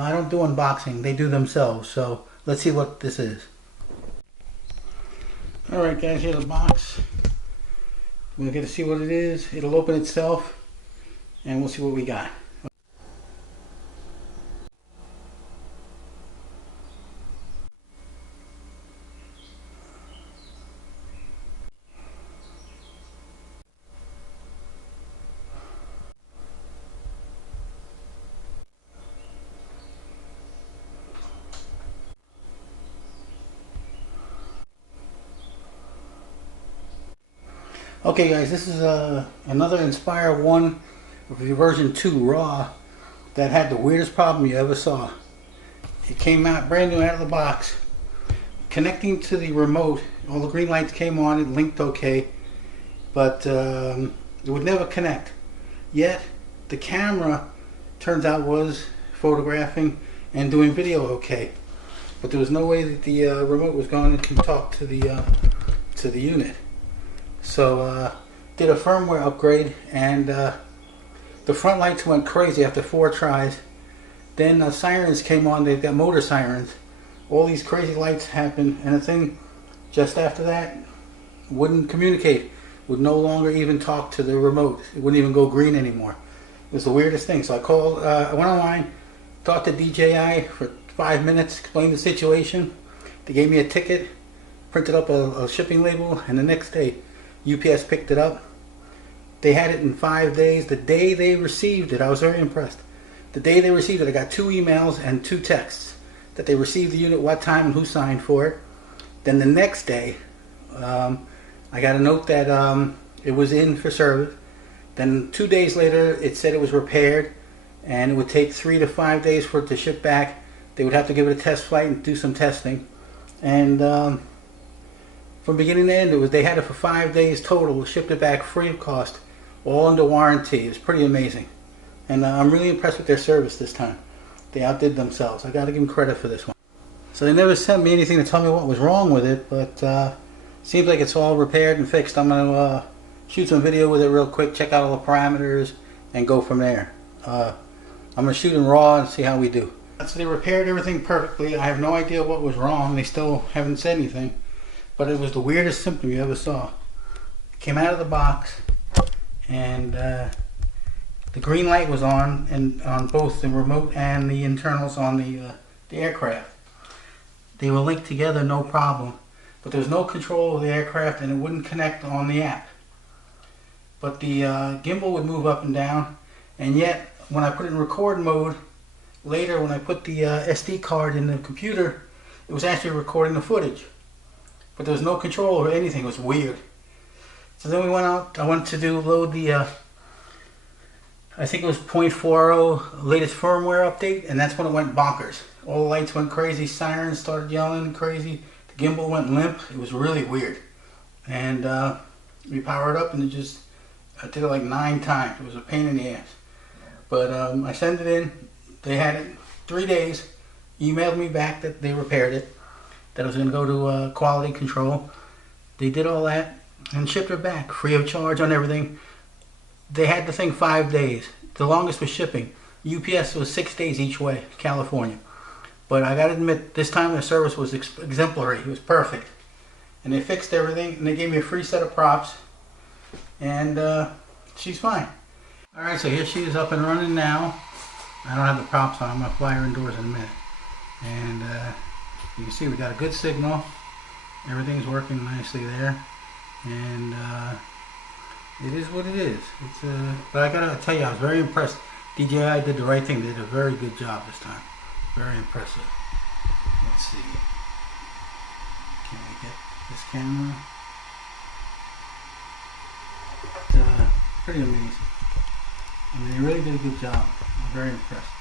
I don't do unboxing, they do themselves, so let's see what this is. Alright guys, here's the box. We'll get to see what it is. It'll open itself and we'll see what we got. Okay guys, this is another Inspire 1 version 2 raw that had the weirdest problem you ever saw. It came out brand new out of the box. Connecting to the remote, all the green lights came on, it linked okay, but it would never connect. Yet the camera, turns out, was photographing and doing video okay, but there was no way that the remote was going to talk to the unit. So did a firmware upgrade, and the front lights went crazy after 4 tries. Then sirens came on. They've got motor sirens. All these crazy lights happened, and the thing just after that wouldn't communicate, would no longer even talk to the remote. It wouldn't even go green anymore. It was the weirdest thing. So I called, I went online, talked to DJI for 5 minutes, explained the situation. They gave me a ticket, printed up a shipping label, and the next day UPS picked it up. They had it in 5 days. The day they received it, I was very impressed. The day they received it, I got 2 emails and 2 texts that they received the unit, what time, and who signed for it. Then the next day, I got a note that it was in for service. Then 2 days later, it said it was repaired, and it would take 3 to 5 days for it to ship back. They would have to give it a test flight and do some testing. And from beginning to end, they had it for 5 days total, shipped it back free of cost, all under warranty. It's pretty amazing. And I'm really impressed with their service this time. They outdid themselves. I got to give them credit for this one. So they never sent me anything to tell me what was wrong with it, but seems like it's all repaired and fixed. I'm going to shoot some video with it real quick, check out all the parameters, and go from there. I'm going to shoot in RAW and see how we do. So they repaired everything perfectly. I have no idea what was wrong. They still haven't said anything. But it was the weirdest symptom you ever saw. It came out of the box, and the green light was on, and on both the remote and the internals on the aircraft. They were linked together, no problem. But there was no control of the aircraft, and it wouldn't connect on the app. But the gimbal would move up and down, and yet when I put it in record mode, later when I put the SD card in the computer, it was actually recording the footage. But there was no control over anything. It was weird. So then we went out. I went to load the, I think it was 0.40 latest firmware update, and that's when it went bonkers. All the lights went crazy. Sirens started yelling crazy. The gimbal went limp. It was really weird. And we powered up, and I did it like 9 times. It was a pain in the ass. But I sent it in. They had it 3 days. Emailed me back that they repaired it, that I was going to go to quality control. They did all that and shipped it back free of charge on everything. They had the thing 5 days. The longest was shipping. UPS was 6 days each way, California. But I got to admit, this time the service was exemplary. It was perfect. And they fixed everything, and they gave me a free set of props. And she's fine. Alright, so here she is up and running now. I don't have the props on. I'm going to fly her indoors in a minute. And you can see we got a good signal. Everything's working nicely there. And it is what it is. But I gotta tell you, I was very impressed. DJI did the right thing. They did a very good job this time. Very impressive. Let's see. Can we get this camera? It's pretty amazing. I mean, they really did a good job. I'm very impressed.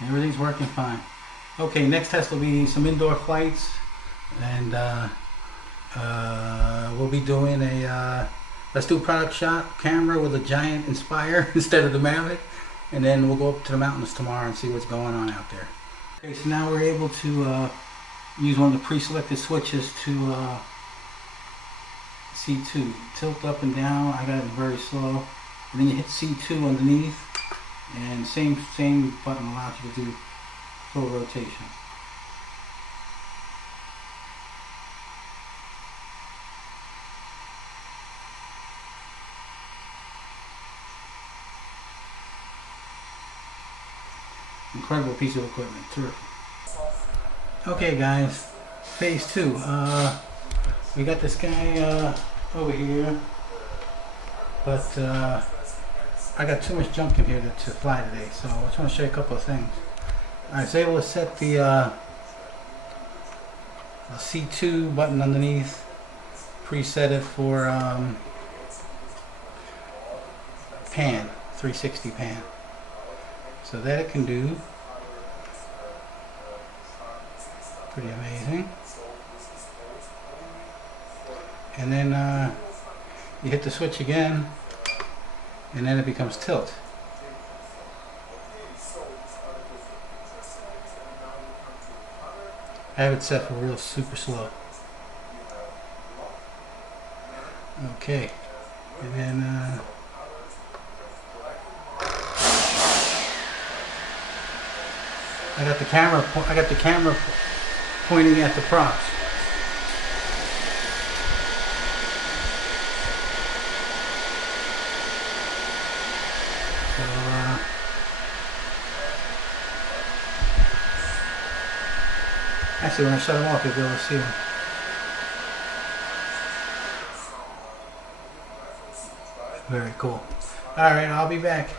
And everything's working fine. Okay, next test will be some indoor flights, and we'll be doing let's do product shot camera with a giant Inspire instead of the Mavic, and then we'll go up to the mountains tomorrow and see what's going on out there. Okay, so now we're able to use one of the pre-selected switches to C2. Tilt up and down. I got it very slow. And then you hit C2 underneath, and same button allows you to do full rotation. Incredible piece of equipment. Terrific. Okay guys, phase 2. We got this guy over here, but I got too much junk in here to fly today, so I just want to show you a couple of things. I was able to set the C2 button underneath, preset it for pan, 360 pan. So that it can do. Pretty amazing. And then you hit the switch again, and then it becomes tilt. I have it set for real super slow. Okay, and then I got the camera pointing at the props. So, actually, when I shut them off, you'll be able to see them. Very cool. All right, I'll be back.